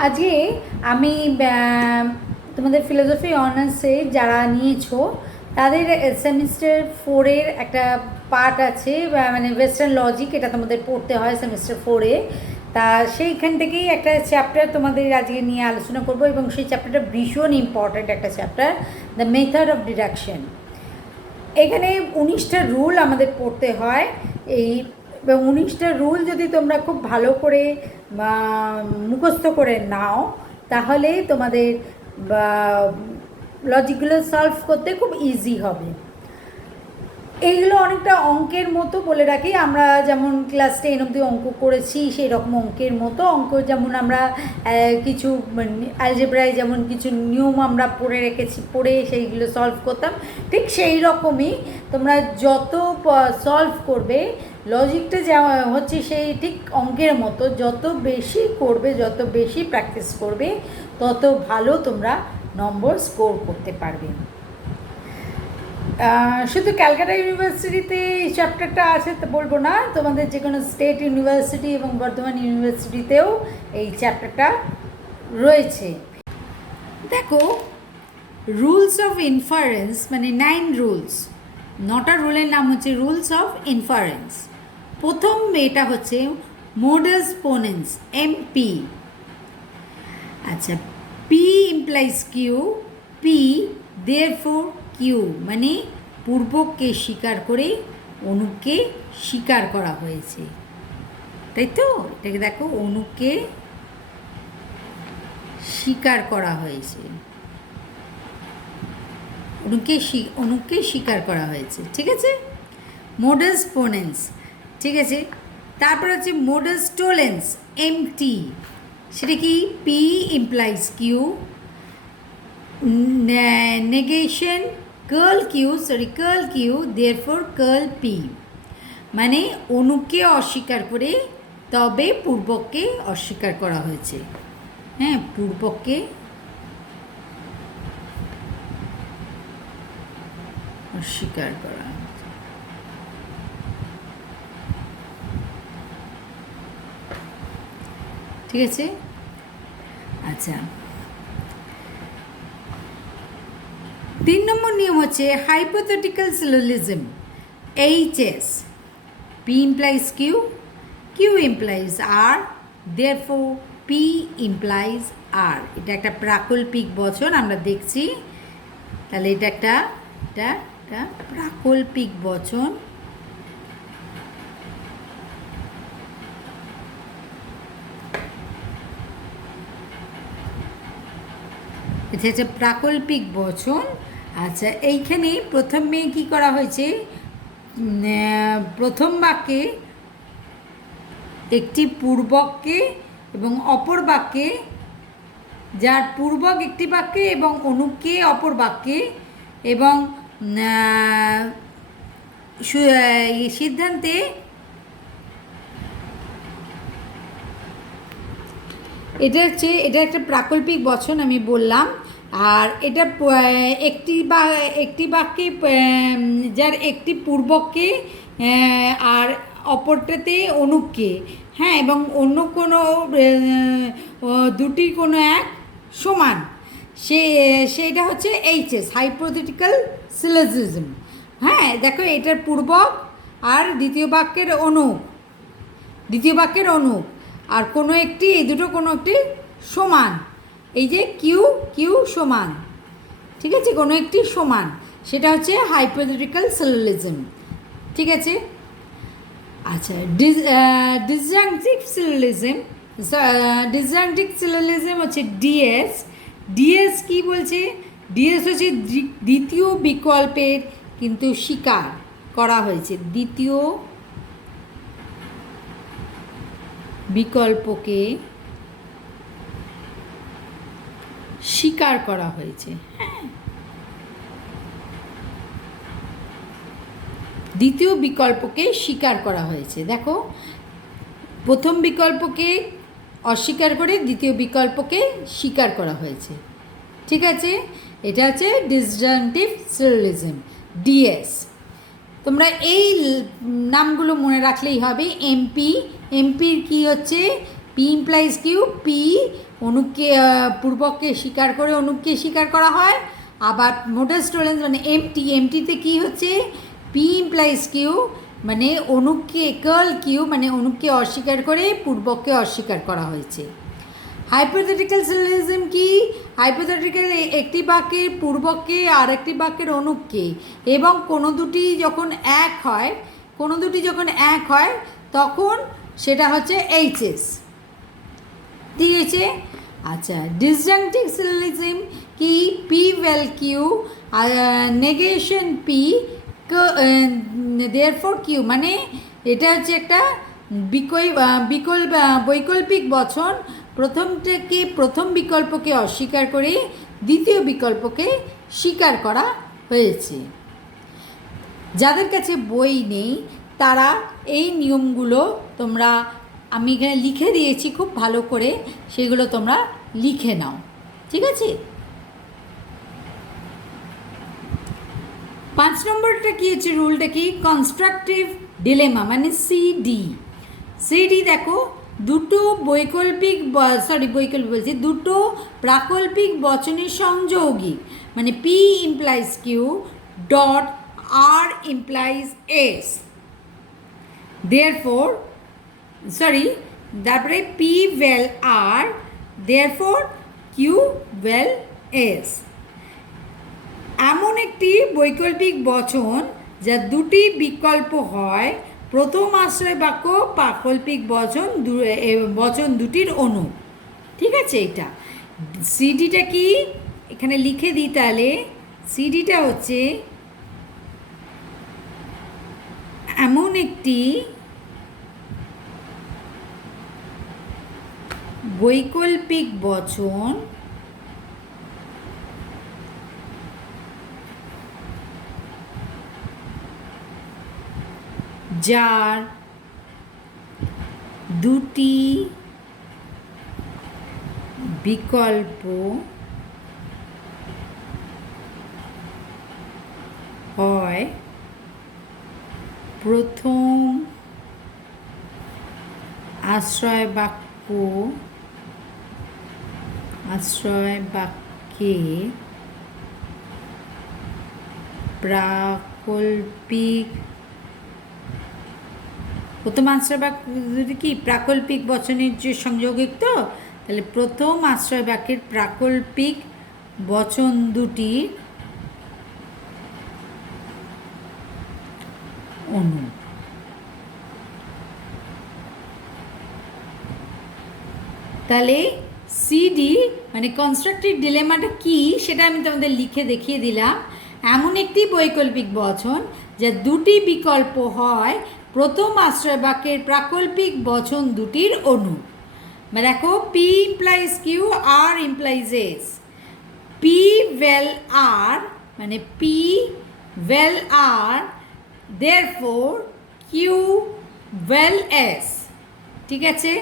আজকে আমি তোমাদের ফিলোসফি অনার্সে যারা নিয়েছো তাদের সেমিস্টার ফোরের একটা পার্ট আছে, মানে ওয়েস্টার্ন লজিক, এটা তোমাদের পড়তে হয় সেমিস্টার ফোরে। তা সেইখান থেকেই একটা চ্যাপ্টার তোমাদের আজকে নিয়ে আলোচনা করব, এবং সেই চ্যাপ্টারটা ভীষণ ইম্পর্ট্যান্ট একটা chapter, the method of deduction. এখানে 19টা রুল আমাদের পড়তে হয়। এই 19টা রুল যদি তোমরা খুব ভালো করে মুখস্থ করে নাও, তাহলে তোমাদের লজিকগুলো সলভ করতে খুব ইজি হবে। এইগুলো অনেকটা অঙ্কের মতো, বলে রাখি, আমরা যেমন ক্লাস 10 অবধি অঙ্ক করেছি সেই রকম অঙ্কের মতো। অঙ্ক যেমন আমরা কিছু অ্যালজেব্রায় যেমন কিছু নিয়ম আমরা পড়ে রেখেছি, পড়ে সেইগুলো সলভ করতাম, ঠিক সেই রকমই তোমরা যত সলভ করবে, লজিকটা যা হচ্ছে সেই ঠিক অঙ্কের মতো, যত বেশি করবে, যত বেশি প্র্যাকটিস করবে, তত ভালো তোমরা নম্বর স্কোর করতে পারবে। শুধু ক্যালকাটা ইউনিভার্সিটিতে এই চ্যাপ্টারটা আছে তো বলবো না, তোমাদের যে কোনো স্টেট ইউনিভার্সিটি এবং বর্ধমান ইউনিভার্সিটিতেও এই চ্যাপ্টারটা রয়েছে। দেখো, রুলস অফ ইনফারেন্স, মানে 9 রুলস, 9টা রুলের নাম হচ্ছে রুলস অফ ইনফারেন্স। প্রথম এটা হচ্ছে মোডাস পোনেন্স, এমপি। আচ্ছা, P implies Q, P therefore Q, মানে পূর্বককে স্বীকার করে অনুকে স্বীকার করা হয়েছে, তাই তো? এটাকে দেখো, অনুকে স্বীকার করা হয়েছে, অনুকে স্বীকার করা হয়েছে, ঠিক আছে? মোডাস পোনেন্স, ঠিক আছে। তারপর হচ্ছে মোডাস টোলেন্স, এমটি। সেটা কি? P implies Q, negation curl Q, therefore curl P, মানে অনুকে অস্বীকার করে তবে পূর্বককে অস্বীকার করা হয়েছে। হ্যাঁ, পূর্বককে অস্বীকার করা, ঠিক আছে। আচ্ছা, 3 নম্বর নিয়ম হচ্ছে hypothetical syllogism, HS. P implies Q, Q implies R, therefore P implies R. এটা একটা প্রাকল্পিক বচন, আমরা দেখছি। তাহলে এটা একটা প্রাকল্পিক বচন। এটা হচ্ছে প্রাকল্পিক বচন। আচ্ছা, এইখানে প্রথমে কি করা হয়েছে? প্রথম বাক্যে একটি পূর্বককে এবং অপর বাক্যে, যার পূর্বক একটি বাক্যে এবং অনুকে অপর বাক্যে, এবং সিদ্ধান্তে এটা একটা প্রাকল্পিক বচন আমি বললাম। আর এটা একটি বাক্যে, যার একটি পূর্বককে আর অপরটাতে অনুকে, হ্যাঁ, এবং অন্য কোনো দুটি কোনো এক সমান, সেইটা হচ্ছে এইচএস, হাইপোথেটিক্যাল সিলোজিজম। হ্যাঁ, দেখো, এটার পূর্বক আর দ্বিতীয় বাক্যের অনুক, আর কোনো একটি, এই দুটো কোনো একটি সমান, এই যে কিউ সমান, ঠিক আছে, কোনো একটি সমান, সেটা হচ্ছে হাইপোথেটিক্যাল সিলোজিজম, ঠিক আছে। আচ্ছা, ডিসজাংটিভ সিলোজিজম হচ্ছে ডিএস কি বলছে? ডিএস হচ্ছে দ্বিতীয় বিকল্পের কিন্তু স্বীকার করা হয়েছে, দ্বিতীয় বিকল্পকে স্বীকার করা হয়েছে। হ্যাঁ, দ্বিতীয় বিকল্পকে স্বীকার করা হয়েছে। দেখো, প্রথম বিকল্পকে অস্বীকার করে দ্বিতীয় বিকল্পকে স্বীকার করা হয়েছে, ঠিক আছে। এটা হচ্ছে ডিসজাংটিভ সিলোজিজম, ডিএস। তোমরা এই নামগুলো মনে রাখলেই হবে। এমপির কি হচ্ছে? পি ইমপ্লাইজ কিউ, পি অনুককে পূর্বককে স্বীকার করে অনুককে স্বীকার করা হয়। আবার মোডাস টোলেন্স মানে এমটি, এমটিতে কী হচ্ছে, পি ইমপ্লাইজ কিউ মানে অনুককে, কার্ল কিউ মানে অনুককে অস্বীকার করে পূর্বককে অস্বীকার করা হয়েছে। হাইপোথেটিক্যাল সিলোজিজম কি, হাইপোথেটিক্যাল একটি বাক্যের পূর্বককে আর একটি বাক্যের অনুককে এবং কোনো দুটি যখন এক হয়, কোনো দুটি যখন এক হয় তখন সেটা হচ্ছে এইচএস, ঠিক আছে। আচ্ছা, ডিসজাংটিভ সিলোজিজম কি, P vel Q negation P therefore Q, মানে এটা হচ্ছে একটা বৈকল্পিক বচন, প্রথমটাকে প্রথম বিকল্পকে অস্বীকার করে দ্বিতীয় বিকল্পকে স্বীকার করা হয়েছে। যাদের কাছে বই নেই তারা এই নিয়মগুলো তোমরা, আমি এখানে লিখে দিয়েছি খুব ভালো করে, সেগুলো তোমরা লিখে নাও, ঠিক আছে। 5 নম্বরটা কী হচ্ছে, রুলটা কি, কনস্ট্রাকটিভ ডিলেমা মানে সিডি। সিডি দেখো, দুটো দুটো প্রাকল্পিক বচনের সংযোগী, মানে P implies Q dot R implies S, therefore তারপরে P vel R therefore Q vel S. এমন একটি বৈকল্পিক বচন যা দুটি বিকল্প হয়, প্রথম আশ্রয় বাক্য প্রাকল্পিক বচন দুটির অনু, ঠিক আছে। এটা সিডিটা কি এখানে লিখে দিই, তাহলে সিডিটা হচ্ছে এমন একটি বৈকল্পিক বচন যার দুটি বিকল্প হয়, প্রথম আশ্রয় বাক্যে প্রাকল্পিক, প্রথম আশ্রয় বাক্য যদি কি প্রাকল্পিক বচনের যে সংযোগিত, তাহলে প্রথম আশ্রয় বাক্যের প্রাকল্পিক বচন দুটি অনু। তাহলে সিডি মানে কনস্ট্রাকটিভ ডিলেমাটা কি সেটা আমি তোমাদের লিখে দেখিয়ে দিলাম। এমন একটি বৈকল্পিক বচন যা দুটি বিকল্প হয়, প্রথম আশ্রয় বাক্যের প্রাকল্পিক বচন দুটির অনু। মানে দেখো, P implies Q R implies S, P vel R মানে P vel R therefore Q vel S, ঠিক আছে।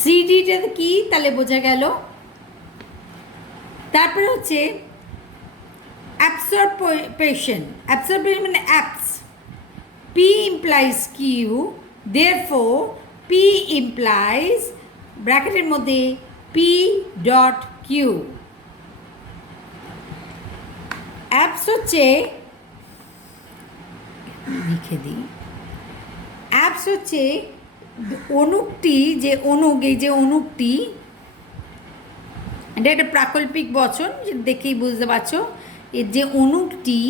সিডিটা কি তাহলে বোঝা গেল। তারপরে হচ্ছে অ্যাবসর্পশন মানে abs, P implies Q therefore P implies ব্র্যাকেটের মধ্যে পি ডট কিউ। অ্যাপস হচ্ছে, লিখে দিই, অ্যাপস হচ্ছে অনুকটি, যে অনুক, এই যে অনুকটি, এটা একটা প্রাকল্পিক বচন দেখেই বুঝতে পারছো। এর যে অনুকটি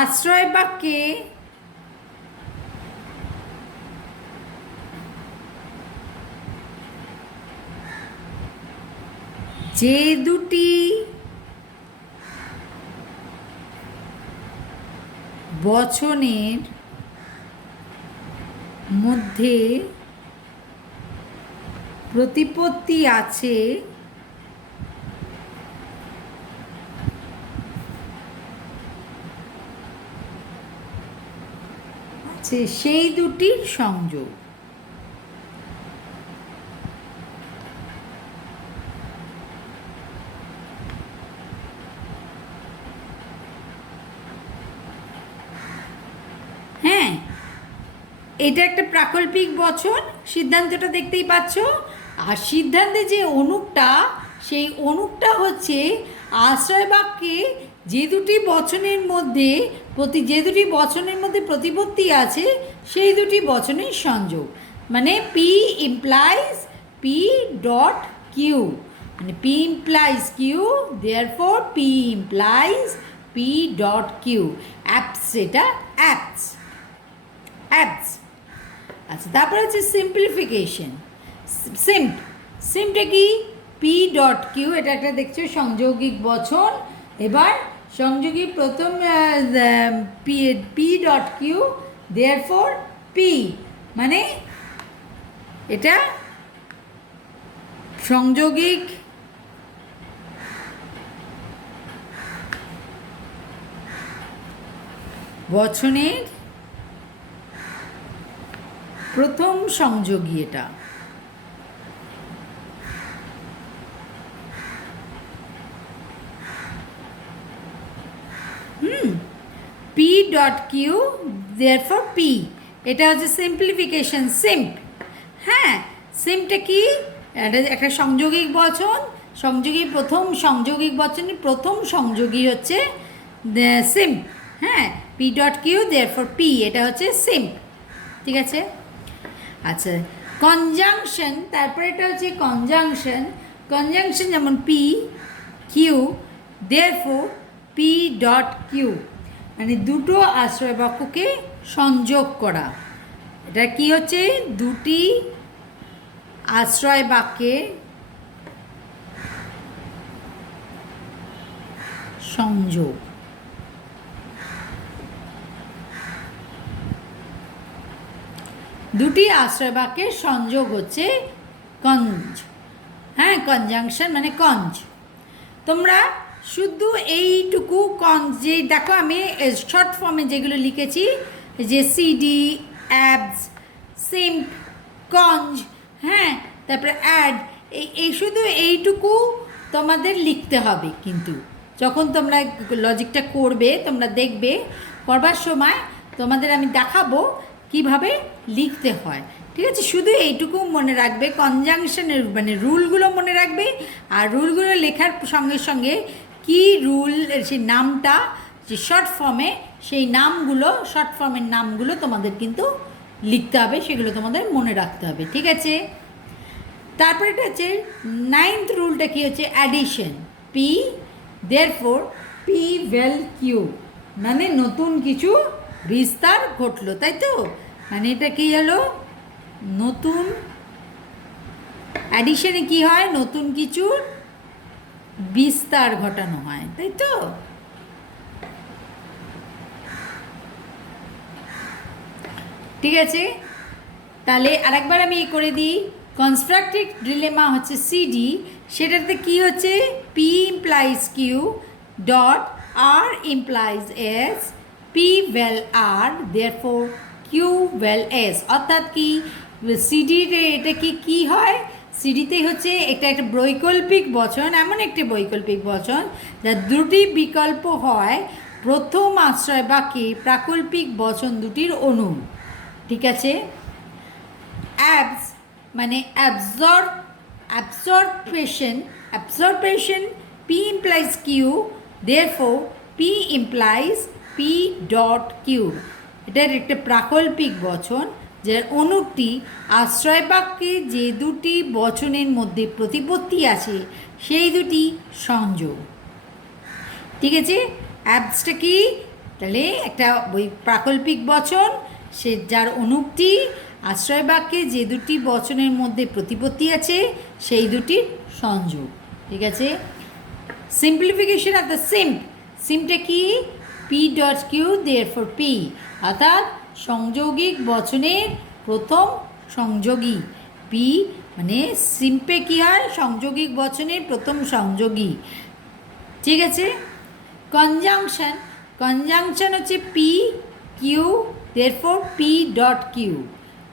আশ্রয় বাক্যে যে দুটি বচনের মধ্যে প্রতিপত্তি আছে, সেই দুটির সংযোগ। হ্যাঁ, এটা একটা প্রাকল্পিক বচন, সিদ্ধান্তটা দেখতেই পাচ্ছ। আর সিদ্ধান্তে যে অনুকটা, সেই অনুকটা হচ্ছে আশ্রয় বাক্যে যে দুটি বচনের মধ্যে প্রতিপত্তি আছে সেই দুটি বচনের সংযোগ, মানে P implies P dot Q, মানে P implies Q, therefore P implies P dot Q. Abs, এটা অ্যাপস। আচ্ছা, তারপরে হচ্ছে সিম্পলিফিকেশন। সিমটা কি? পি ডট কিউ, এটা একটা দেখছো সংযোগিক বচন। এবার সংযোগী প্রথম P dot Q, therefore P, মানে এটা সংযোগিক বচনের প্রথম সংযোগী। এটা P dot Q, therefore P, এটা হচ্ছে সিম্পলিফিকেশন, সিম্প। হ্যাঁ, সিম্পটা কি? এটা একটা সংযোগিক বচন, প্রথম সংযোগিক বচনের প্রথম সংযোগী হচ্ছে সিম্প। হ্যাঁ, P dot Q, therefore P, এটা হচ্ছে সিম্প। ঠিক আছে। আচ্ছা, কনজাংশন, তারপরে এটা হচ্ছে কনজাংশন যেমন P Q, therefore P dot Q, মানে দুটো আশ্রয় বাক্যকে সংযোগ করা। এটা কি হচ্ছে? দুটি আশ্রয় বাক্যে সংযোগ। দুটি আশ্রয় বাক্যের সংযোগ হচ্ছে কঞ্জ। হ্যাঁ, কনজাংশন মানে কঞ্জ। তোমরা শুধু এইটুকু কঞ্জ, যে দেখো আমি শর্ট ফর্মে যেগুলো লিখেছি, যে সিডি, অ্যাবস, সিম্প, কঞ্জ, হ্যাঁ, তারপরে অ্যাড, এই শুধু এইটুকু তোমাদের লিখতে হবে। কিন্তু যখন তোমরা লজিকটা করবে, তোমরা দেখবে করবার সময় তোমাদের আমি দেখাবো কিভাবে লিখতে হয়। ঠিক আছে, শুধু এইটুকু মনে রাখবে, কনজাংশনের মানে রুলগুলো মনে রাখবে। আর রুলগুলো লেখার সঙ্গে সঙ্গে কি রুল, সেই নামটা যে শর্ট ফর্মে, সেই নামগুলো, শর্ট ফর্মের নামগুলো তোমাদের কিন্তু লিখতে হবে, সেগুলো তোমাদের মনে রাখতে হবে। ঠিক আছে। তারপরে এটা হচ্ছে 9th রুলটা কি হচ্ছে? Addition. P, therefore P vel Q, মানে নতুন কিছু বিস্তার ঘটলো, তাই তো? মানে এটা কি হলো? নতুন, অ্যাডিশনে কি হয়? নতুন কিছু বিস্তার ঘটানো হয়, তাই তো? ঠিক আছে, তাহলে আরেকবার আমি করে দিই। কনস্ট্রাকটিভ ডিলেমা হচ্ছে সিডি, সেটাতে কি হচ্ছে? P implies Q dot R implies S, P vel R, therefore Q vel S. অর্থাৎ কি সিডির এটা কি হয়? সিডিতে হচ্ছে এটা একটা বৈকল্পিক বচন, এমন একটি বৈকল্পিক বচন যার দুটি বিকল্প হয় প্রথম আশ্রয় বাক্যে প্রাকল্পিক বচন দুটির অনু। ঠিক আছে। অ্যাবস মানে absorption, P implies Q, therefore P implies P dot Q. এটার একটা প্রাকল্পিক বচন যার অনুক্তি আশ্রয় বাক্যে যে দুটি বচনের মধ্যে প্রতিপত্তি আছে সেই দুটি সংযোগ। ঠিক আছে। অ্যাবসটা কি? তাহলে একটা প্রাকল্পিক বচন, সে যার অনুক্তি আশ্রয় বাক্যে যে দুটি বচনের মধ্যে প্রতিপত্তি আছে সেই দুটির সংযোগ। ঠিক আছে। সিম্পলিফিকেশন অফ দ্য সিম্পটা কি? P dot Q, therefore P, অর্থাৎ সংযোগিক বচনের প্রথম সংযোগী। পি মানে সিম্পে কি হয়? সংযোগিক বচনের প্রথম সংযোগী। ঠিক আছে। কনজাংশন হচ্ছে P Q, therefore P dot Q,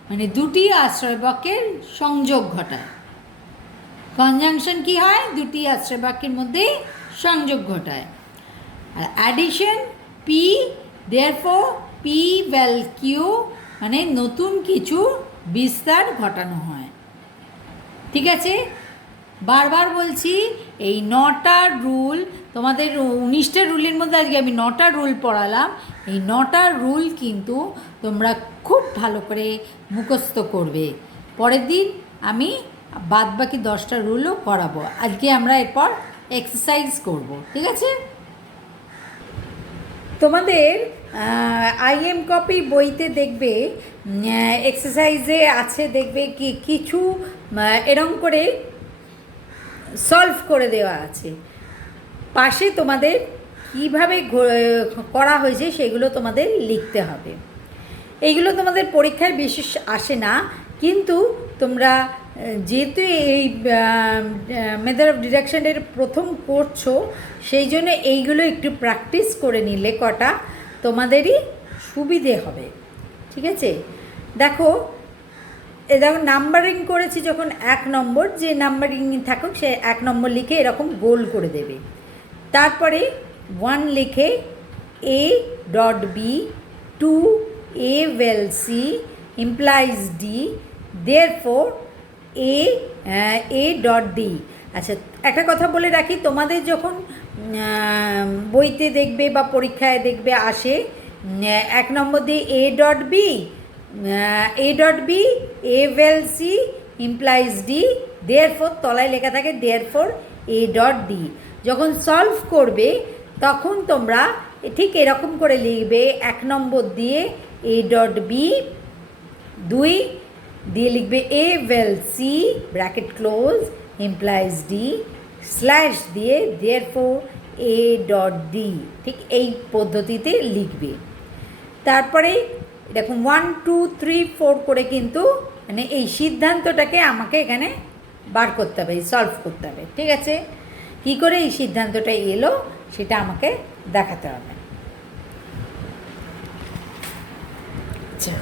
মানে দুটি আশ্রয় বাক্যের সংযোগ ঘটায়। কনজাংশন কি হয়? দুটি আশ্রয় বাক্যের মধ্যে সংযোগ ঘটায়। আর addition P, therefore P vel Q, মানে নতুন কিছু বিস্তার ঘটানো হয়। ঠিক আছে, বারবার বলছি এই 9টা রুল, তোমাদের 19টা রুলের মধ্যে আজকে আমি 9টা রুল পড়ালাম। এই 9টা রুল কিন্তু তোমরা খুব ভালো করে মুখস্থ করবে। পরের দিন আমি বাদবাকি 10টা রুলও করাবো। আজকে আমরা এরপর এক্সারসাইজ করব, ঠিক আছে? তোমাদের আইএম কপি বইতে দেখবে এক্সারসাইজে আছে, দেখবে কি কিছু এরম করে সলভ করে দেওয়া আছে। পাশে তোমাদের কীভাবে করা হয়েছে সেগুলো তোমাদের লিখতে হবে। এইগুলো তোমাদের পরীক্ষায় বিশেষ আসে না, কিন্তু তোমরা যেহেতু এই মেথড অফ ডিডাকশনের প্রথম করছো, সেই জন্য এইগুলো একটু প্র্যাকটিস করে নিলে কটা তোমাদেরই সুবিধে হবে। ঠিক আছে, দেখো দেখো নাম্বারিং করেছি, যখন 1 নম্বর যে নাম্বারিং থাকুক সে 1 নম্বর লিখে এরকম গোল করে দেবে। তারপরে 1 লিখে A dot B, 2 A well C implies D, therefore A dot D. আচ্ছা, একটা কথা বলে রাখি, তোমাদের যখন বইতে দেখবে বা পরীক্ষায় দেখবে আসে 1 নম্বর দিয়ে A dot B, A well C implies D, therefore তলায় লেখা থাকে therefore A ডট ডি। যখন সলভ করবে তখন তোমরা ঠিক এরকম করে লিখবে, 1 নম্বর দিয়ে A ডট বি, 2 দিয়ে লিখবে A well C bracket close implies D slash দিয়ে therefore A ডট ডি। ঠিক এই পদ্ধতিতে লিখবে। তারপরে দেখুন 1 2 3 4 করে কিন্তু মানে এই সিদ্ধান্তটাকে আমাকে এখানে বার করতে হবে, সলভ করতে হবে। ঠিক আছে, কী করে এই সিদ্ধান্তটা এলো সেটা আমাকে দেখাতে হবে। আচ্ছা,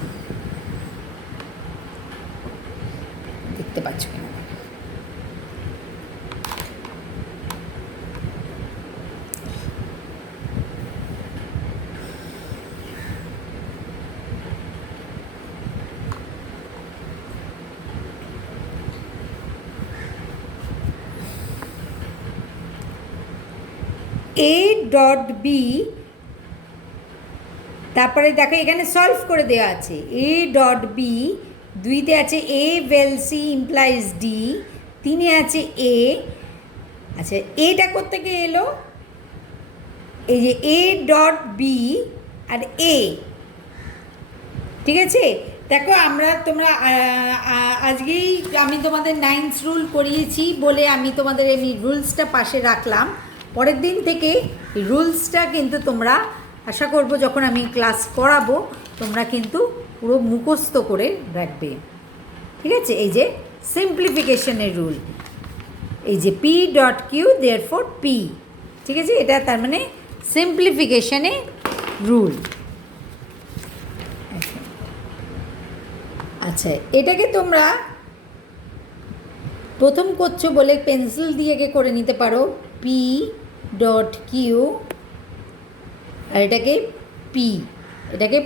দেখতে পাচ্ছ কিনা? A ডট বি, তারপরে দেখো এখানে সলভ করে দেওয়া আছে A ডট বি, 2তে আছে A well C implies D, 3-এ আছে A। আচ্ছা, এটা করতে গিয়ে এলো এই যে A ডট বি আর A। ঠিক আছে, দেখো তোমরা আজকেই আমি তোমাদের 9th রুল করিয়েছি বলে আমি তোমাদের এই রুলসটা পাশে রাখলাম। পরের দিন থেকে রুলসটা কিন্তু তোমরা আশা করব যখন আমি ক্লাস করাবো তোমরা কিন্তু পুরো মুখস্থ করে রাখবে। ঠিক আছে, এই যে সিম্পলিফিকেশনের রুল, এই যে P dot Q therefore P. ঠিক আছে, এটা তার মানে সিম্পলিফিকেশনের রুল। আচ্ছা, এটাকে তোমরা প্রথম করছো বলে পেন্সিল দিয়ে করে নিতে পারো পি ডট কিউ, আর এটাকে পি, এটাকে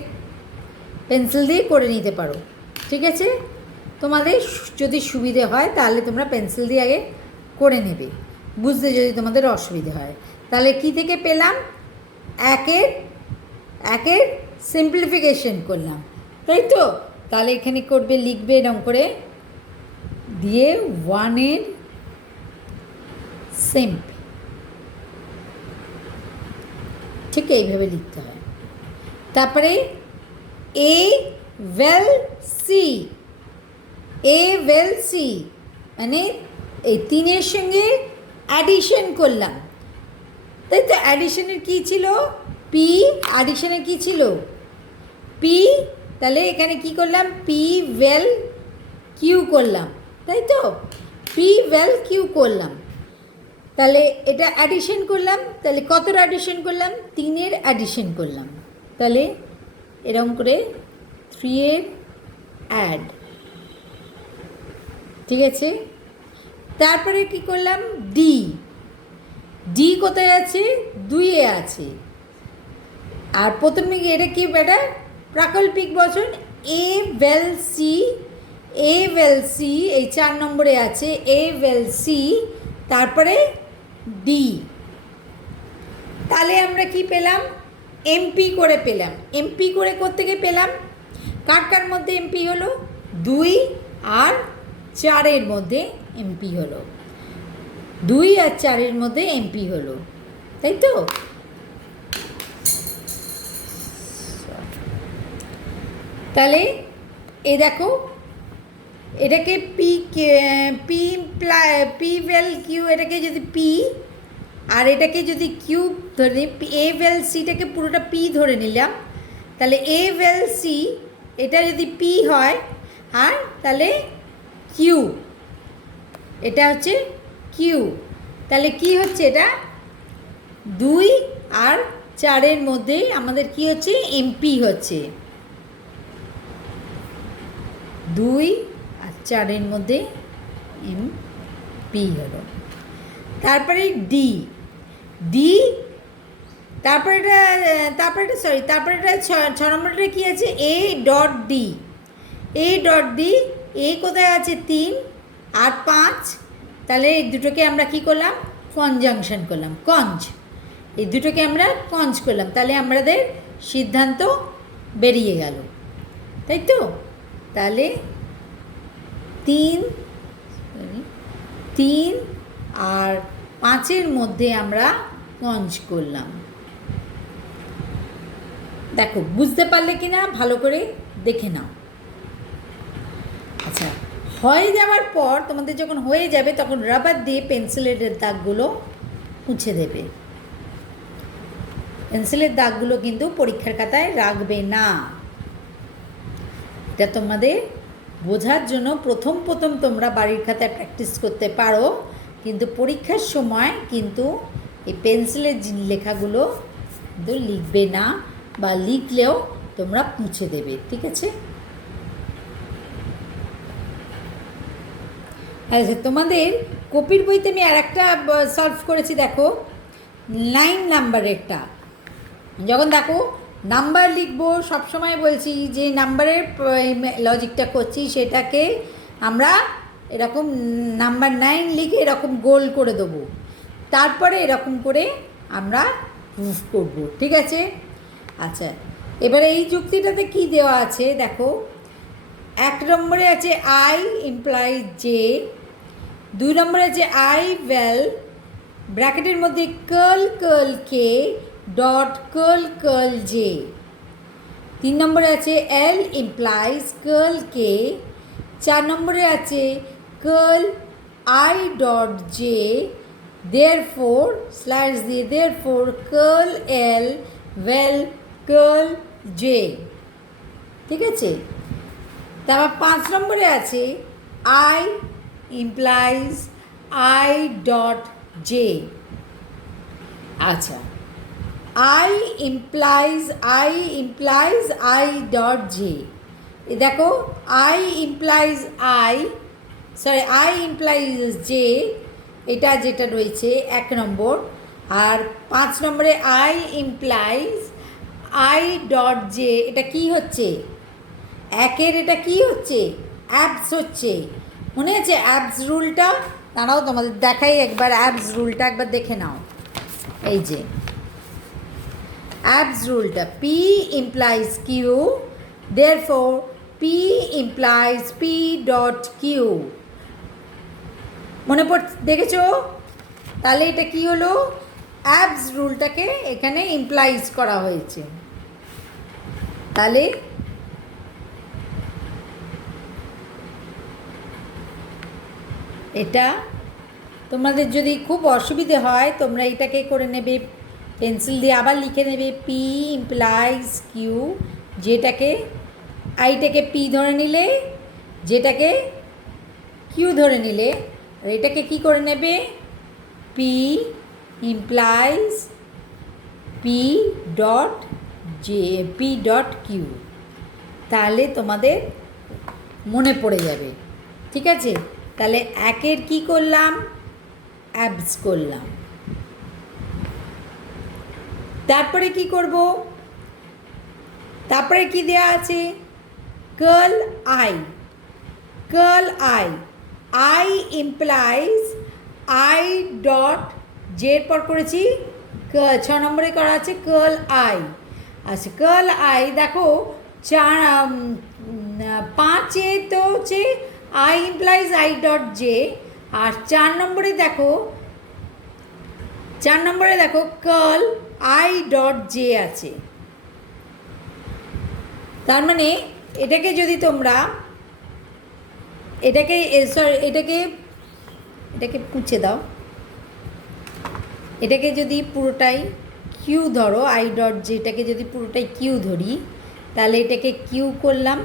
পেন্সিল দিয়ে করে নিতে পারো। ঠিক আছে, তোমাদের যদি সুবিধে হয় তাহলে তোমরা পেন্সিল দিয়ে আগে করে নেবে, বুঝতে যদি তোমাদের অসুবিধে হয়। তাহলে কি থেকে পেলাম? একের সিম্পলিফিকেশন করলাম, তাই তো? তাহলে এখানে করবে, লিখবে এরকম করে দিয়ে 1-এর সিম্প, ঠিক এইভাবে লিখতে হয়। তারপরে A well C মানে এই 3-এর সঙ্গে অ্যাডিশন করলাম, তাই তো? অ্যাডিশনের কী ছিল? পি। অ্যাডিশনের কী ছিল? পি। তাহলে এখানে কি করলাম? পি ওয়েল কিউ করলাম, তাই তো? পি ওয়েল কিউ করলাম, তাহলে এটা অ্যাডিশন করলাম। তাহলে কতর অ্যাডিশন করলাম? 3-এর অ্যাডিশন করলাম। তাহলে এরকম করে 3-এর অ্যাড। ঠিক আছে, তারপরে কি করলাম? ডি কোথায় আছে? 2-এ আছে। আর প্রথমে এটা কি বেটা? প্রাকল্পিক বচন এ ভেল সি, এ ভেল সি এই 4 নম্বরে আছে এ ভেল সি, তারপরে ডি। তাহলে আমরা কি পেলাম? এমপি করে পেলাম। এমপি করে কোত্থেকে পেলাম? কার কার মধ্যে এমপি হলো? 2 আর 4-এর মধ্যে এমপি হলো, 2 আর 4-এর মধ্যে এমপি হলো, তাই তো? তাহলে এই দেখো, এটাকে P P P vel Q, এটাকে যদি পি আর এটাকে যদি কিউ ধরে নিই, এ ভেল সিটাকে পুরোটা পি ধরে নিলাম, তাহলে এ ভেল সি এটা যদি পি হয়, আর তাহলে কিউ এটা হচ্ছে কিউ। তাহলে কি হচ্ছে? এটা 2 আর 4-এর মধ্যে আমাদের কি হচ্ছে? এমপি হচ্ছে, 2 আর 4-এর মধ্যে এমপি হলো। তারপরে ডি, ডি তারপরে এটা সরি, তারপরে এটা 6 নম্বরটা কী আছে? A dot D, A dot D, A কোথায় আছে? 3 আর 5, তাহলে এই দুটোকে আমরা কি করলাম? কনজাংশন করলাম, কঞ্জ, এই দুটোকে আমরা কঞ্জ করলাম, তাহলে আমাদের সিদ্ধান্ত বেরিয়ে গেল, তাই তো? তাহলে 3 আর 5-এর মধ্যে আমরা কঞ্জ করলাম। দেখো বুঝতে পারলে কি না? ভালো করে দেখে নাও। আচ্ছা, হয়ে যাওয়ার পর তোমাদের যখন হয়ে যাবে তখন রাবার দিয়ে পেন্সিলের দাগগুলো মুছে দেবে। পেন্সিলের দাগগুলো কিন্তু পরীক্ষার খাতায় রাখবে না। এটা তোমাদের বোঝার জন্য প্রথম তোমরা বাড়ির খাতায় প্র্যাকটিস করতে পারো, কিন্তু পরীক্ষার সময় কিন্তু এই পেন্সিলের লেখাগুলো কিন্তু লিখবে না, বা লিখলেও তোমরা মুছে দেবে, ঠিক আছে? আচ্ছা, তোমাদের কপির বইতে আমি আর একটা সলভ করেছি, দেখো 9 নাম্বারেরটা। যখন দেখো নাম্বার লিখবো, সবসময় বলছি যে নাম্বারের লজিকটা করছি সেটাকে আমরা এরকম নাম্বার 9 লিখে এরকম গোল করে দেবো, তারপরে এরকম করে আমরা প্রুফ করব, ঠিক আছে? আচ্ছা, এবারে এই যুক্তিটাতে কি দেওয়া আছে দেখো। 1 নম্বরে আছে আই ইমপ্লাইজ জে, 2 নম্বরে আছে আই ভেল ব্র্যাকেটের মধ্যে curl curl K dot curl curl J, 3 নম্বরে আছে এল ইমপ্লাইজ কার্ল কে, 4 নম্বরে আছে curl I dot J, therefore slash দিয়ে therefore curl L vel curl J, ঠিক আছে? তারপর 5 নম্বরে আছে I implies I dot J. আচ্ছা, I implies I dot J, দেখো আই ইমপ্লাইজ জে, এটা যেটা রয়েছে 1 নম্বর, আর 5 নম্বরে I implies I dot J, এটা কি হচ্ছে? 1-এর এটা কি হচ্ছে? অ্যাবস হচ্ছে। মনে আছে অ্যাবস রুলটা? দাঁড়াও তোমাদের দেখাই একবার, অ্যাবস রুলটা একবার দেখে নাও। এই যে অ্যাবস রুলটা, P implies Q, therefore P implies P dot Q, মনে দেখেছো? তাহলে এটা কি হলো? অ্যাবস রুলটাকে এখানে ইমপ্লাইজ করা হয়েছে। তাহলে এটা তোমাদের যদি খুব অসুবিধে হয় তোমরা এটাকে করে নেবে, পেন্সিল দিয়ে আবার লিখে নেবে পি ইমপ্লাইজ কিউ, যেটাকে আইটাকে পি ধরে নিলে, যেটাকে কিউ ধরে নিলে, আর এটাকে কি করে নেবে? P implies P dot J, P dot Q, তাহলে তোমাদের মনে পড়ে যাবে, ঠিক আছে? তাহলে 1-এর কী করলাম? অ্যাবস করলাম। তারপরে কি করব? তারপরে কি দেয়া আছে? Curl I, curl I, I implies I dot, জের পর করেছি 6 নম্বরে করা আছে কার্ল আই। আচ্ছা, কার্ল আই দেখো 5 তো হচ্ছে I implies I dot J, আর 4 নম্বরে দেখো কার্ল আই ডট জে আছে। তার মানে এটাকে যদি তোমরা এটাকে পুছে দাও, এটাকে যদি পুরোটাই কিউ ধরো, আই ডট জেটাকে যদি পুরোটাই কিউ ধরি, তাহলে এটাকে কিউ করলাম,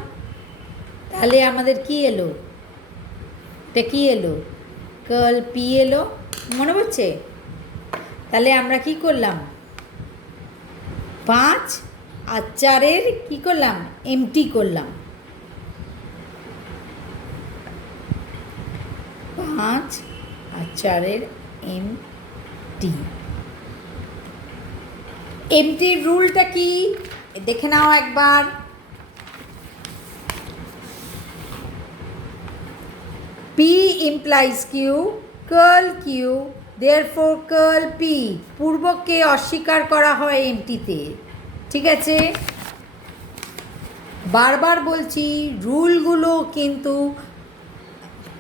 তাহলে আমাদের কি এলো, এটা কি এলো, কার্ল পি এলো, মনে পড়ছে? তাহলে আমরা কি করলাম, 5 আর 4 কি করলাম, এমটি করলাম। 5 আর 4 এমটি। এমটির রুলটা কি দেখে নাও একবার। P implies Q, curl Q, therefore curl P, পূর্বকে অস্বীকার করা হয় এমটিতে। ঠিক আছে, বারবার বলছি রুলগুলো কিন্তু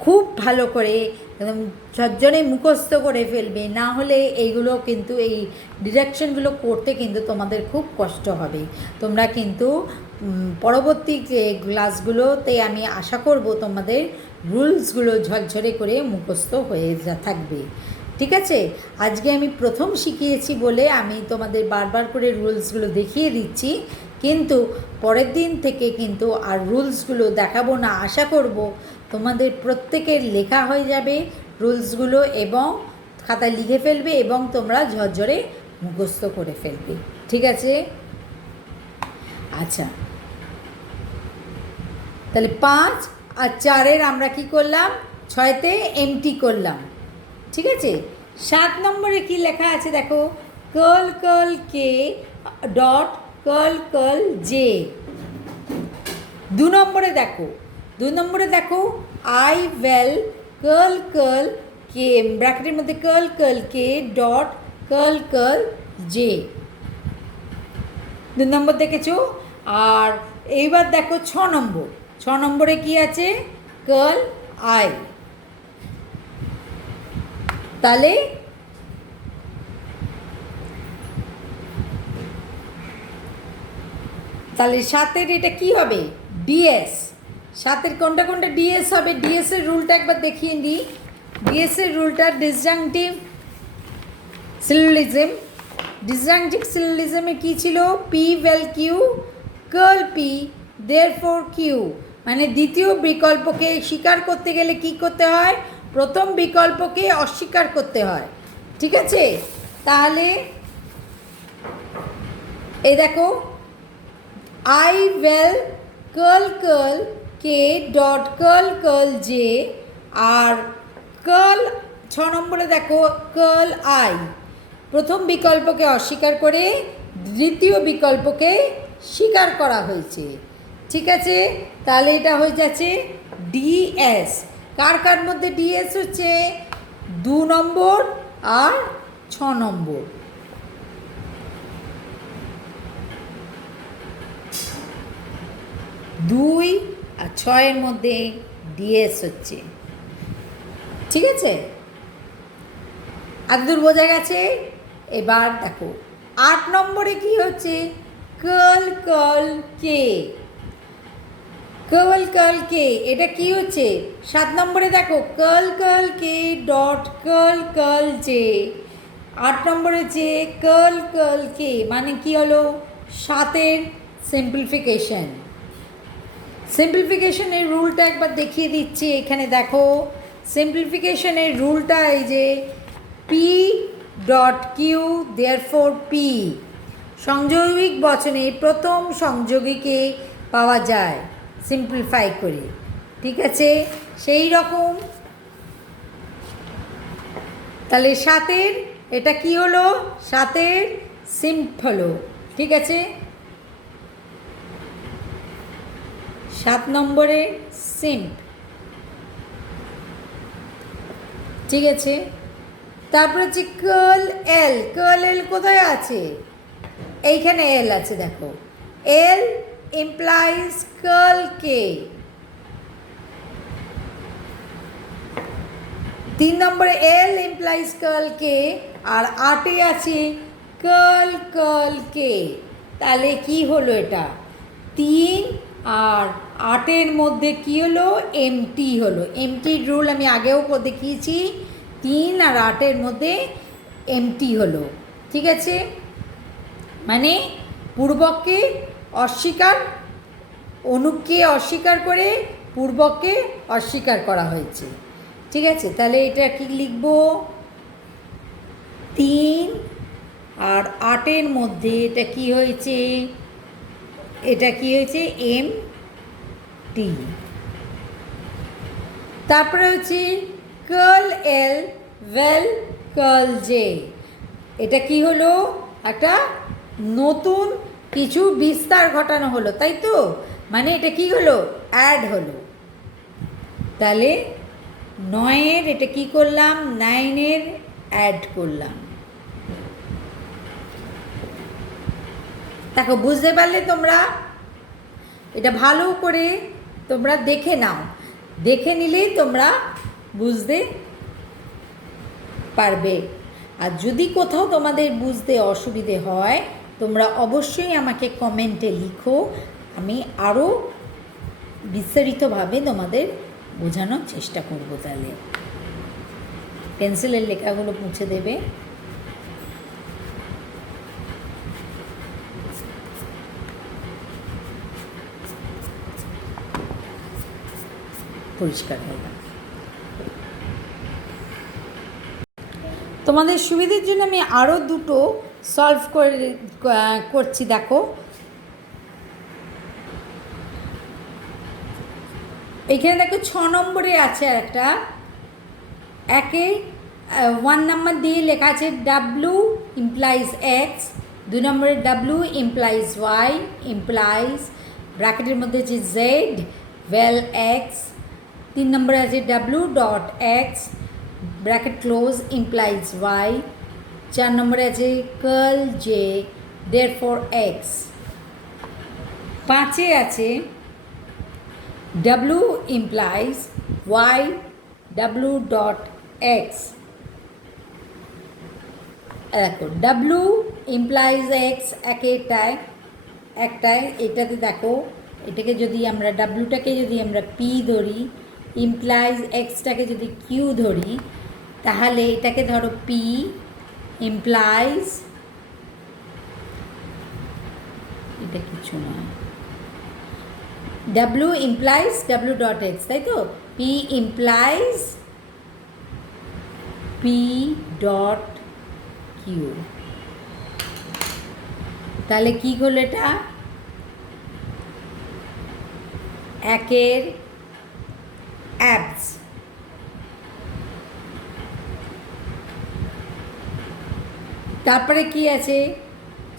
খুব ভালো করে একদম সজ্জনে মুখস্থ করে ফেলবে, না হলে এইগুলো কিন্তু এই ডিডাকশনগুলো করতে কিন্তু তোমাদের খুব কষ্ট হবে। তোমরা কিন্তু পরবর্তী ক্লাসগুলোতে আমি আশা করব তোমাদের রুলসগুলো ঝরঝরে করে মুখস্থ হয়ে থাকবে। ঠিক আছে, আজকে আমি প্রথম শিখিয়েছি বলে আমি তোমাদের বারবার করে রুলসগুলো দেখিয়ে দিচ্ছি, কিন্তু পরের দিন থেকে কিন্তু আর রুলসগুলো দেখাবো না। আশা করব তোমাদের প্রত্যেকের লেখা হয়ে যাবে রুলসগুলো এবং খাতায় লিখে ফেলবে এবং তোমরা ঝরঝরে মুখস্থ করে ফেলবে। ঠিক আছে, আচ্ছা, তাহলে 5 আর 4 আমরা কি করলাম, 6তে এমটি করলাম। ঠিক আছে, 7 নম্বরে কি লেখা আছে দেখো, curl curl K dot curl curl J. 2 নম্বরে দেখো আই ওয়েল কার্ল কার্ল কে, ব্র্যাকেটের মধ্যে curl curl K dot curl curl J. 2 নম্বর দেখেছো। আর এইবার দেখো 6 নম্বরে কি আছে, কার্ল আই। তাহলে তাহলে 7 এটা কি হবে, ডিএস। 7 কোনটা ডিএস হবে, ডিএস এর রুলটা একবার দেখিয়ে দিই। ডিএস এর রুলটা ডিসজাংটিভ সিলোজিজম। ডিসজাংটিভ সিলোজিজমে কি ছিল, P vel Q, curl P, therefore Q. মানে দ্বিতীয় বিকল্পকে স্বীকার করতে গেলে কি করতে হয়, প্রথম বিকল্পকে অস্বীকার করতে হয়। ঠিক আছে, তাহলে এই দেখো I vel curl curl K dot curl curl J, আর কার্ল 6 নম্বরে দেখো কার্ল আই, প্রথম বিকল্পকে অস্বীকার করে দ্বিতীয় বিকল্পকে স্বীকার করা হয়েছে। ঠিক আছে, তাহলে এটা হয়ে যাচ্ছে ডিএস। কার মধ্যে ডিএস হচ্ছে, 2 নম্বর আর 6 নম্বর। দুই আর 6 মধ্যে ডিএস হচ্ছে। ঠিক আছে, এতদূর বোঝা গেছে। এবার দেখো 8 নম্বরে কি হচ্ছে, কার্ল কার্ল কে, কার্ল কার্ল কে, এটা কি হচ্ছে, 7 নম্বরে দেখো curl curl K dot curl curl J. 8 নম্বরে যে কার্ল কার্ল কে, মানে কি হলো, 7 সিম্পলিফিকেশন। সিম্পলিফিকেশনের রুলটা একবার দেখিয়ে দিচ্ছি। এখানে দেখো সিম্পলিফিকেশনের রুলটা এই যে P dot Q therefore P, সংযোগিক বচনে প্রথম সংযোগীকে পাওয়া যায় সিম্পলিফাই করে। ঠিক আছে, সেই রকম তাহলে 7 এটা কি হলো, 7 সিম্প হলো। ঠিক আছে, 7 নম্বরে সিম্প, ঠিক আছে। তারপর হচ্ছে কার্ল এল। কার্ল এল কোথায় আছে? এইখানে এল আছে, দেখো। এল ইমপ্লাইজ কার্ল কে। 3 নম্বরে এল ইমপ্লাইজ কার্ল কে, আর 8-এ আছে কার্ল কার্ল কে। তাহলে কি হলো এটা? 3 আর 8-এর মধ্যে কি হলো? এমটি হলো। এমটি রুল আমি আগেও দেখিয়েছি। 3 আর 8-এর মধ্যে এমটি হলো, ঠিক আছে। মানে পূর্বককে অস্বীকার, অনুককে অস্বীকার করে পূর্বককে অস্বীকার করা হয়েছে, ঠিক আছে। তাহলে এটা কি লিখব? 3 আর 8-এর মধ্যে এটা কি হয়েছে? এটা কি হয়েছে? M T. তারপরে হচ্ছে curl L vel curl J. এটা কি হলো? একটা নতুন কিছু বিস্তার ঘটানো হলো, তাই তো। মানে এটা কি হলো? অ্যাড হলো। তাহলে 9-এর এটা কি করলাম? 9-এর অ্যাড করলাম। দেখো, বুঝতে পারলে তোমরা? এটা ভালো করে তোমরা দেখে নাও, দেখে নিলেই তোমরা বুঝতে পারবে। আর যদি কোথাও তোমাদের বুঝতে অসুবিধে হয়, তোমরা অবশ্যই আমাকে কমেন্টে লিখো, আমি আরও বিস্তারিতভাবে তোমাদের বোঝানোর চেষ্টা করব। তাহলে পেন্সিলের লেখাগুলো মুছে দেবে। পরিষ্কার হয়ে গেল। তোমাদের সুবিধার জন্য আমি আরও দুটো সলভ করছি। দেখো, এখানে দেখো 6 নম্বরে আছে আর একটা। 1 নাম্বার দিয়ে লেখা আছে ডাব্লু ইমপ্লাইজ এক্স, 2 নম্বরে ডাব্লু ইমপ্লাইজ ওয়াই ইমপ্লাইজ ব্র্যাকেটের মধ্যে আছে জেড ওয়েল এক্স, 3 নম্বরে আছে W dot X bracket close implies Y, 4 নম্বরে আছে কার্ল জে দেয়ারফর এক্স। 5-এ আছে W implies Y W dot X। দেখো, W implies X একটায় এটাতে দেখো, এটাকে যদি আমরা ডাব্লুটাকে যদি আমরা পি ধরি, ইমপ্লাইজ এক্সটাকে যদি কিউ ধরি, তাহলে এটাকে ধরো পি ইমপ্লাইজ, এটা কিছু নয়, W implies W dot X, তাই তো। P implies P dot Q। তাহলে কি হলো এটা? 1-এর অ্যাবস। তারপরে কি আছে?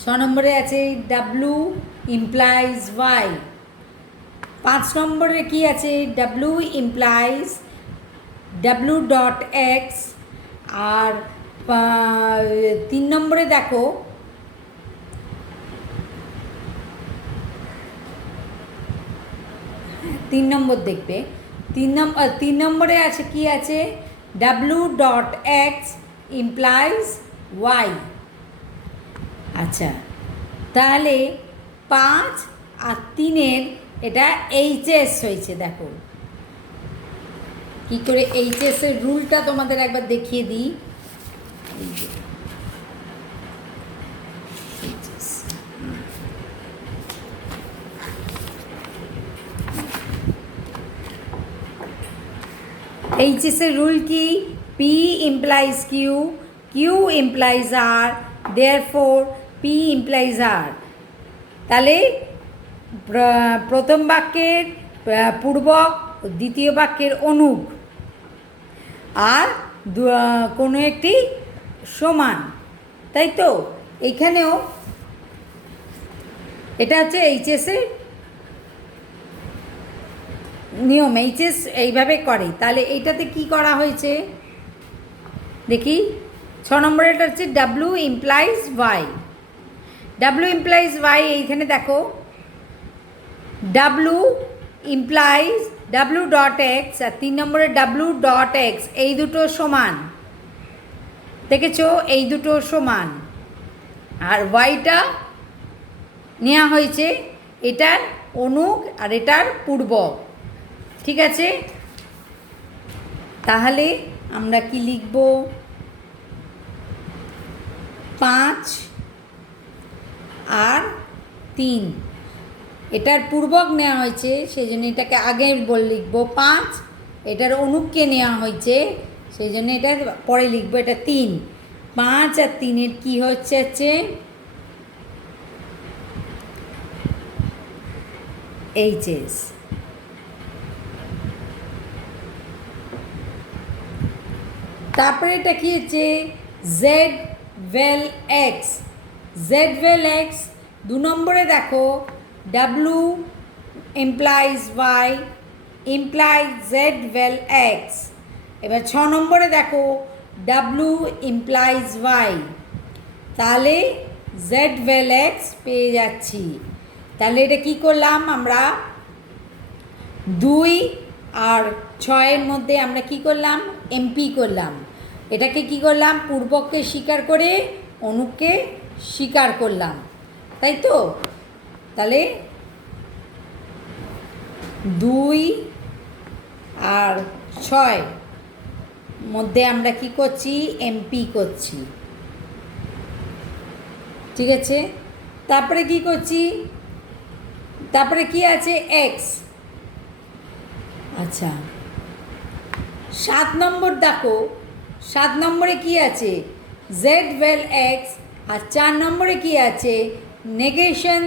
6 নম্বরে আছে W implies Y। 5 নম্বরে কি আছে? W implies W dot X। আর 3 নম্বরে দেখো, তিন নম্বর দেখবে, 3 নম্বরে আছে কি আছে? W dot X implies Y। আচ্ছা, তাহলে 5 আর 3-এর এটা এইচএস হয়েছে। দেখো কি করে এইচএসের রুলটা তোমাদের একবার দেখিয়ে দিই। এইচএসের রুল কি? P implies Q, Q implies R, therefore P implies R. তাহলে প্রথম বাক্যের পূর্বক, দ্বিতীয় বাক্যের অনুক, আর কোনো একটি সমান, তাই তো। এইখানেও এটা হচ্ছে এইচএসের নিয়ম এইচএস এইভাবে করে। তাহলে এইটাতে কি করা হয়েছে দেখি, 6 নম্বরেরটা হচ্ছে W implies Y. W implies Y, এইখানে দেখো W implies W dot X আর 3 নম্বরে ডাব্লু ডট এক্স, এই দুটো সমান, দেখেছো এই দুটো সমান। আর ওয়াইটা নেওয়া হয়েছে এটার অনুক আর এটার পূর্বক, ঠিক আছে। তাহলে আমরা কি লিখব, 5 আর 3, এটার পূর্বক নেওয়া হয়েছে সেই জন্য এটাকে আগে লিখবো 5, এটার অনুককে নেওয়া হয়েছে সেই জন্য এটা পরে লিখবো, এটা 3। 5 আর 3-এর কী হচ্ছে এইচএস। তারপরে এটা কি হচ্ছে Z vel X. Z vel X 2 নম্বরে দেখো W implies Y implies Z vel X. এবার 6 নম্বরে দেখো ডাব্লু ইমপ্লাইজ ওয়াই, তাহলে জেড ভেল এক্স পেয়ে যাচ্ছি। তাহলে এটা কি করলাম আমরা, 2 আর 6-এর মধ্যে আমরা কি করলাম, এমপি করলাম। এটাকে কি করলাম, পূর্বককে স্বীকার করে অনুককে স্বীকার করলাম, তাই তো। তাহলে 2 আর 6 মধ্যে আমরা কি করছি, এমপি করছি, ঠিক আছে। তারপরে কি করছি, তারপরে কি আছে এক্স। আচ্ছা 7 নম্বর দেখো, 7 নম্বরে কি আছে জেড ভেল এক্স, আর 4 নম্বরে কি আছে নেগেশন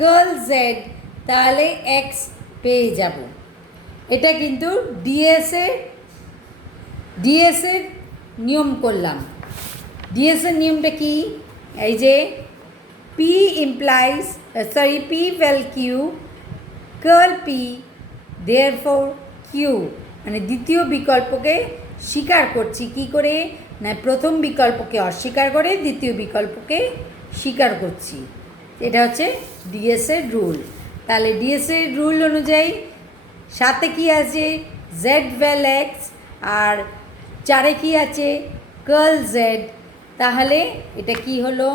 কার্ল জেড, তাহলে এক্স পেয়ে যাব। এটা কিন্তু ডিএসের নিয়ম করলাম। ডিএসের নিয়মটা কি, এই যে P implies P vel Q curl P therefore Q, মানে দ্বিতীয় বিকল্পকে স্বীকার করছি কি করে না, প্রথম বিকল্পকে অস্বীকার করে দ্বিতীয় বিকল্পকে স্বীকার করছি। এটা হচ্ছে ডিএসের রুল। তাহলে ডিএসের রুল অনুযায়ী 7-এ কি আছে জেড ভেল এক্স আর 4-এ কি আছে কার্ল জেড, তাহলে এটা কি হলো,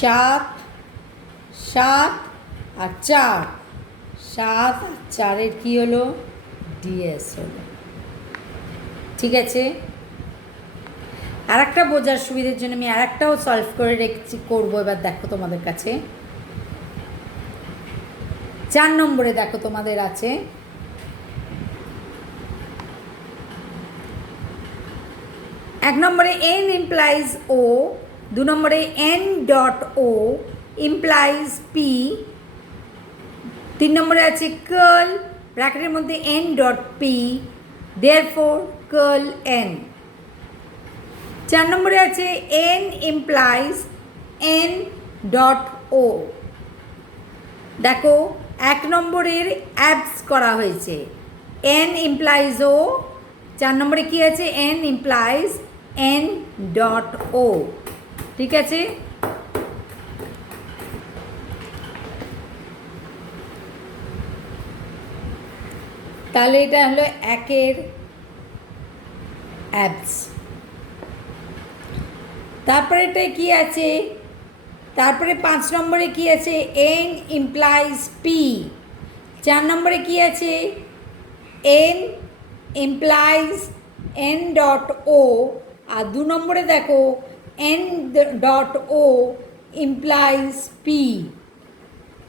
7 আর 4, 7 আর 4-এর কী হলো ডিএস হলো, ঠিক আছে। আর একটা বোঝার সুবিধার জন্য আমি আর একটাও সলভ করে রেখেছি, করবো এবার দেখো তোমাদের কাছে। 4 নম্বরে দেখো তোমাদের আছে এক নম্বরে এন ইমপ্লাইজ ও, 2 নম্বরে N dot O implies P, 3 নম্বরে আছে কার্ল ব্র্যাকেটের মধ্যে N dot P therefore curl N. 4 নম্বরে আছে N implies N dot O. দেখো 1 নম্বরের অ্যাবস করা হয়েছে, এন ইমপ্লাইজ ও, 4 নম্বরে কি আছে N implies N dot O, ঠিক আছে। তাহলে এটা হলো 1-এর অ্যাবস। তারপরে এটা কি আছে, তারপরে 5 নম্বরে কি আছে এন ইমপ্লাইজ পি, 4 নম্বরে কি আছে N implies N dot O, আর 2 নম্বরে দেখো N dot O implies P.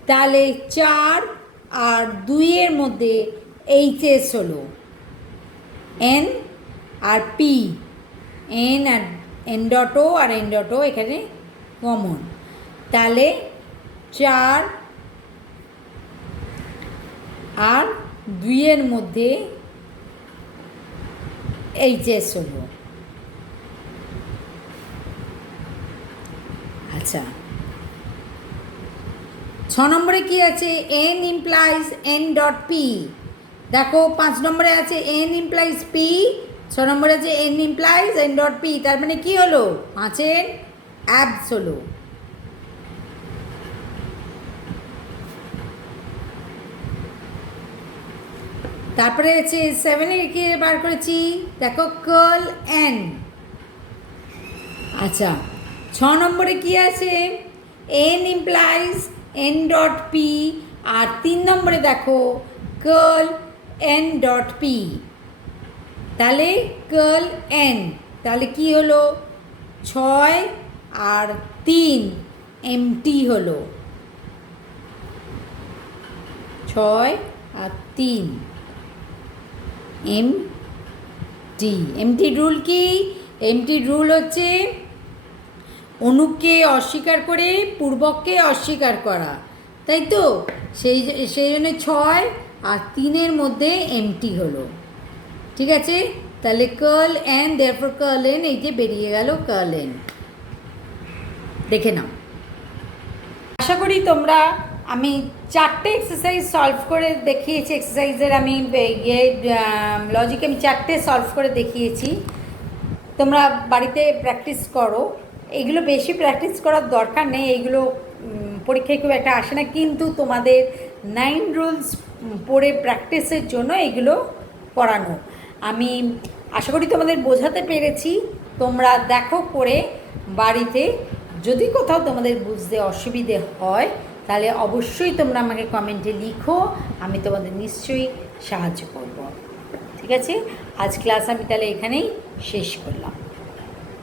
তাহলে 4 আর 2-এর মধ্যে এইচএস হলো এন আর পি, এন আর এন ডট ও আর এন ডট ও এখানে কমন, তাহলে 4 আর 2-এর মধ্যে এইচএস হলো। আচ্ছা নম্বরে কি আছে, N implies N dot P. দেখো 5 নম্বরে আছে এন ইমপ্লাইজ পি, 6 নম্বরে আছে N implies N dot P. তার মানে কি হলো, 5 অ্যাবস হলো। তারপরে আছে 7 কি বার করেছি, দেখো কার্ল এন। আচ্ছা 6 নম্বরে কি আছে, N implies N dot P, আর 3 নম্বরে দেখো কার্ল এন ডট পি। তাহলে কার্ল এন, তাহলে কি হলো 6 আর 3 এমটি হলো, 6 আর 3 এমটি। এমটি রুল কি, এমটি রুল হচ্ছে অনুকে অস্বীকার করে পূর্বককে অস্বীকার করা, তাই তো? সেই জন্য 6 আর 3-এর মধ্যে এমটি হলো, ঠিক আছে? তাহলে curl N, therefore curl N, এই যে বেরিয়ে গেল কার্ল এন। দেখে নাও। আশা করি তোমরা, আমি 4টে এক্সারসাইজ সলভ করে দেখিয়েছি, এক্সারসাইজের আমি লজিক আমি 4টে সলভ করে দেখিয়েছি। তোমরা বাড়িতে প্র্যাকটিস করো, এইগুলো বেশি প্র্যাকটিস করার দরকার নেই, এইগুলো পরীক্ষায় খুব একটা আসে না, কিন্তু তোমাদের 9 রুলস পড়ে প্র্যাকটিসের জন্য এইগুলো পড়ানো। আমি আশা করি তোমাদের বোঝাতে পেরেছি। তোমরা দেখো করে বাড়িতে, যদি কোথাও তোমাদের বুঝতে অসুবিধে হয় তাহলে অবশ্যই তোমরা আমাকে কমেন্টে লিখো, আমি তোমাদের নিশ্চয়ই সাহায্য করব। ঠিক আছে, আজ ক্লাস আমি তাহলে এখানেই শেষ করলাম।